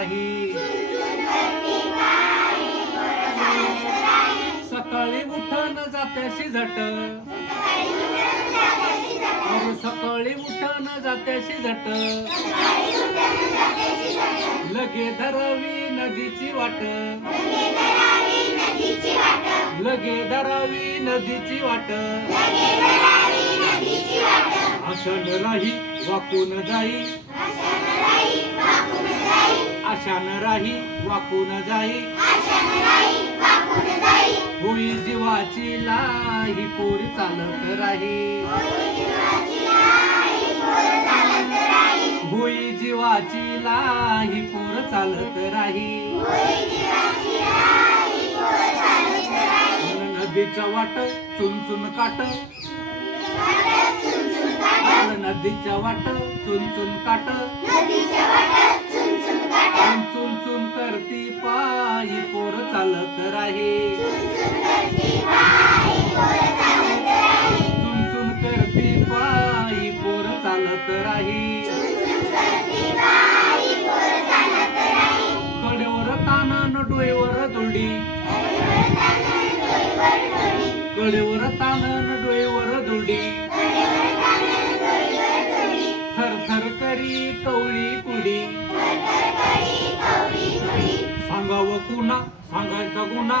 राही सकाळी उठन जात्याशी झट अरे सकाळी उठन जात्याशी झट लगे धरावी नदीची वाट लगे धरावी नदीची वाट आशान राही वाकून जाई आशान राही वाकून जाई होई जीवाची लाई पोरी चालत राही होई जीवाची लाई पोर चालत राही नदीच्या वाट चुन काट नदीच्या वाट चुन काट चुन करती पायी पोर चालत राही चुन करती पायी पोर चालत राही कडेवर तानन डोईवर दुडी कडेवर तानन डोईवर दुडी थर करी कवळी कुडी सांगावं कुणा सांगायचा गुन्हा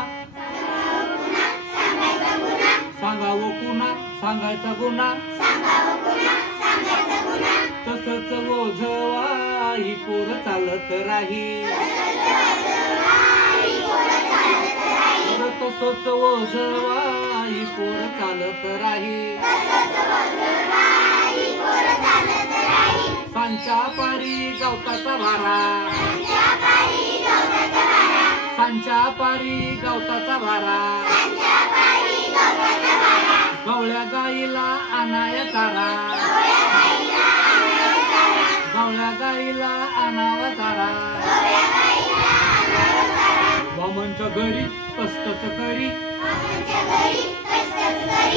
सांगावं कुणा सांगायचा गुन्हा तसंच ओझवाई पोर चालत राही तसंच ओझवाई पोर चालत राही सांच्या पारी गवताचा भारा सांच्या पारी गवताचा भारा गवळ्या गाईला आणाया चारा गवळ्या गाईला आणावा चारा वामनच्या घरी कष्टच करी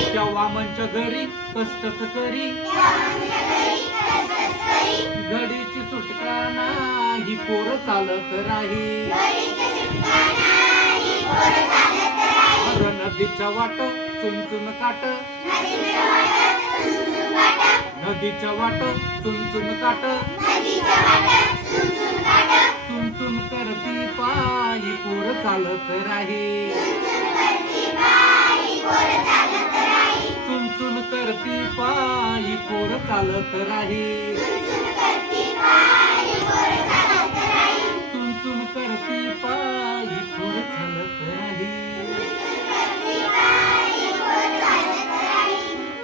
त्या वामनच्या घरी कष्टच करी घडीची सुटका नाही पोर चालत राही नदीच्या वाट चुन काट नदीच्या वाट चुन काट चुन करती पायी पोर चालत राही चुन करती पायी पोर चालत राही